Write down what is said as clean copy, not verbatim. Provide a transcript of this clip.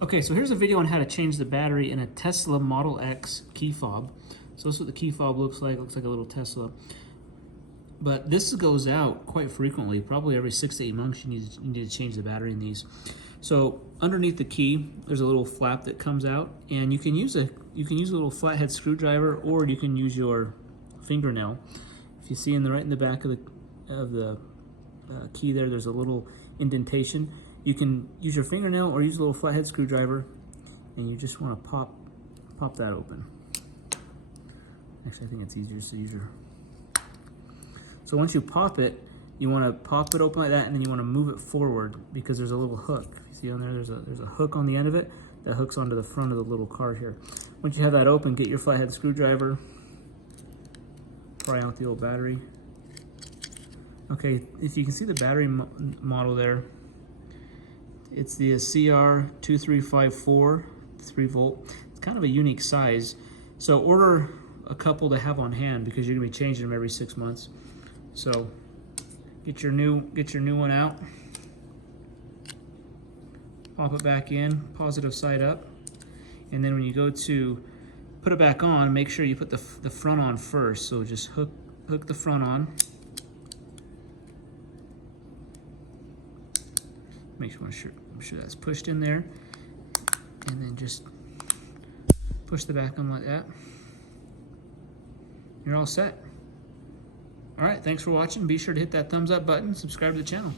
Okay, so here's a video on how to change the battery in a Tesla Model X key fob. So this is what the key fob looks like. It looks like a little Tesla. But this goes out quite frequently, probably every 6 to 8 months you need to change the battery in these. So underneath the key, there's a little flap that comes out, and you can use a little flathead screwdriver, or you can use your fingernail. If you see right in the back of the key there's a little indentation. You can use your fingernail or use a little flathead screwdriver, and you just want to pop that open. Actually, I think it's easier to use your. So once you pop it, you want to pop it open like that, and then you want to move it forward because there's a little hook. You see on there, there's a hook on the end of it that hooks onto the front of the little card here. Once you have that open, get your flathead screwdriver, pry out the old battery. Okay, if you can see the battery model there, it's the CR2354 3-volt. It's kind of a unique size. So order a couple to have on hand because you're gonna be changing them every 6 months. So get your new one out, pop it back in, positive side up, and then when you go to put it back on, make sure you put the front on first. So just hook the front on. Make sure that's pushed in there, and then just push the back on like that. You're all set. All right, thanks for watching. Be sure to hit that thumbs up button, subscribe to the channel.